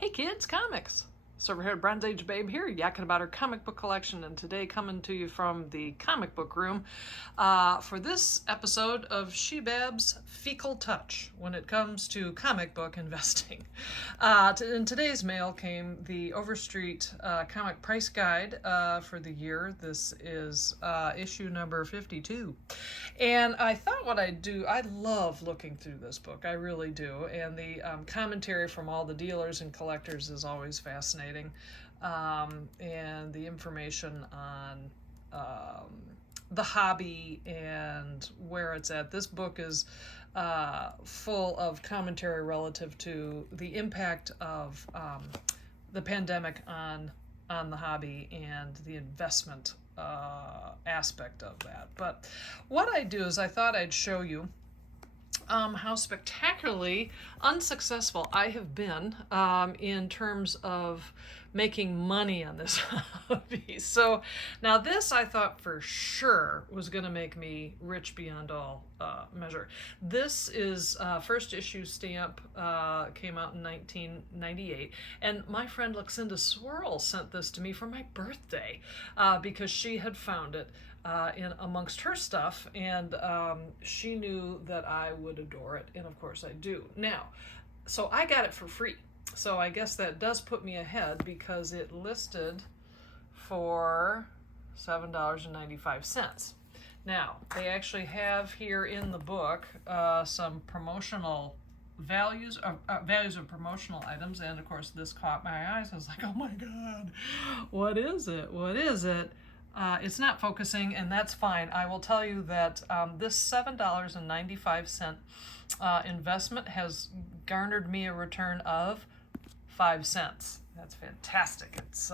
Hey kids, comics! Silver-haired Bronze Age babe here, yakking about her comic book collection, and today coming to you from the comic book room for this episode of She-Bab's Fecal Touch when it comes to comic book investing. In today's mail came the Overstreet comic price guide for the year. This is issue number 52. And I thought what I'd do, I love looking through this book, I really do, and the commentary from all the dealers and collectors is always fascinating. And the information on the hobby and where it's at. This book is full of commentary relative to the impact of the pandemic on the hobby and the investment aspect of that. But what I do is I thought I'd show you how spectacularly unsuccessful I have been in terms of making money on this hobby. So now this I thought for sure was going to make me rich beyond all measure. This is first issue stamp, came out in 1998, and my friend Lucinda Swirl sent this to me for my birthday because she had found it in amongst her stuff, and she knew that I would adore it, and of course I do. Now, so I got it for free, so I guess that does put me ahead because it listed for $7.95. Now, they actually have here in the book some promotional values of promotional items, and of course this caught my eyes. I was like, oh my god, what is it? What is it? It's not focusing, and that's fine. I will tell you that this $7.95 investment has garnered me a return of 5 cents. That's fantastic. It's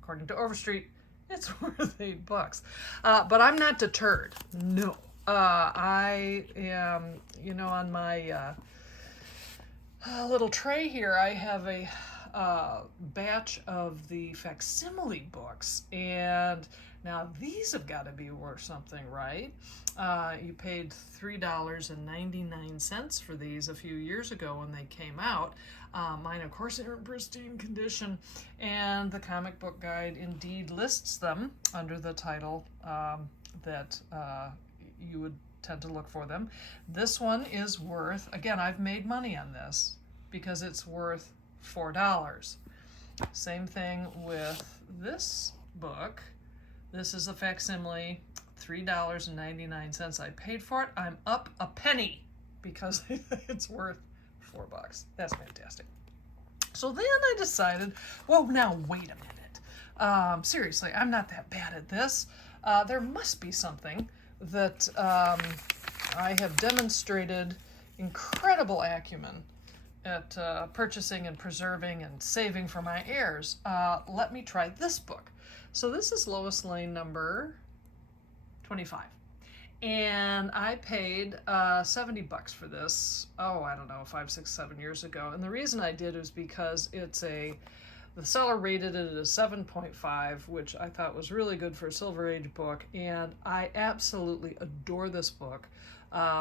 according to Overstreet, it's worth $8. But I'm not deterred. No, I am. On my little tray here, I have a batch of the facsimile books, and now these have got to be worth something, right? You paid $3.99 for these a few years ago when they came out. Mine, of course, are in pristine condition, and the comic book guide indeed lists them under the title that you would tend to look for them. This one is worth, again, I've made money on this because it's worth $4. Same thing with this book. This is a facsimile, $3.99. I paid for it. I'm up a penny because it's worth $4. That's fantastic. So then I decided, well, now wait a minute. Seriously, I'm not that bad at this. There must be something that I have demonstrated incredible acumen at purchasing and preserving and saving for my heirs. Let me try this book. So this is Lois Lane number 25. And I paid $70 for this, I don't know, 5, 6, 7 years ago. And the reason I did is because the seller rated it at a 7.5, which I thought was really good for a Silver Age book. And I absolutely adore this book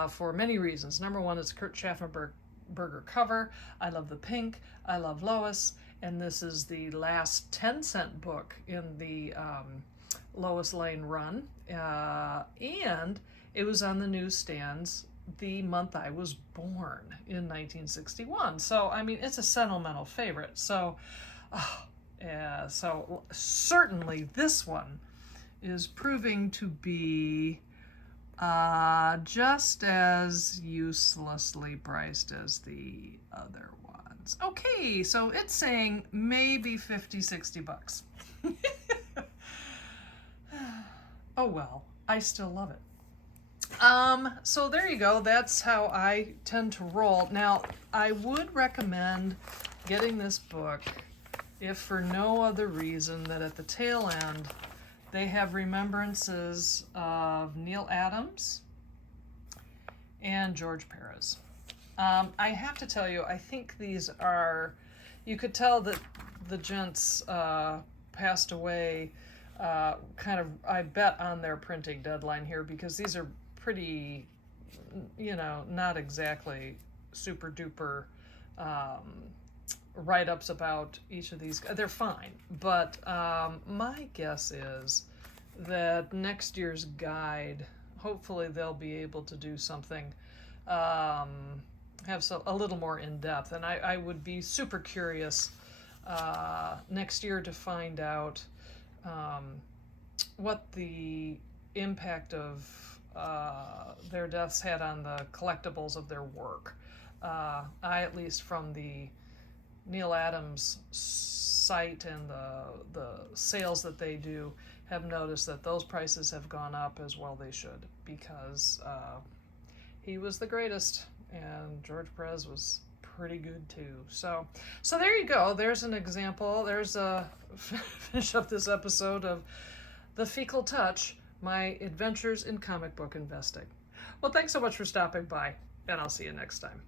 for many reasons. Number one, it's Kurt Schaffenberger cover. I love the pink. I love Lois. And this is the last 10-cent book in the Lois Lane run. And it was on the newsstands the month I was born in 1961. So, I mean, it's a sentimental favorite. So, so certainly this one is proving to be just as uselessly priced as the other ones. Okay, so it's saying maybe 50, 60 bucks. Oh well, I still love it. So there you go. That's how I tend to roll. Now, I would recommend getting this book if for no other reason that at the tail end they have remembrances of Neil Adams and George Perez. I have to tell you, I think these are, you could tell that the gents passed away kind of, I bet, on their printing deadline here, because these are pretty, not exactly super duper write-ups about each of these. They're fine, but my guess is that next year's guide, hopefully they'll be able to do something, have a little more in depth. And I would be super curious next year to find out what the impact of their deaths had on the collectibles of their work. I, at least from the Neil Adams site and the sales that they do, have noticed that those prices have gone up, as well they should, because he was the greatest, and George Perez was pretty good too. So there you go. There's an example. There's a finish up this episode of The Fecal Touch, my adventures in comic book investing. Well, thanks so much for stopping by, and I'll see you next time.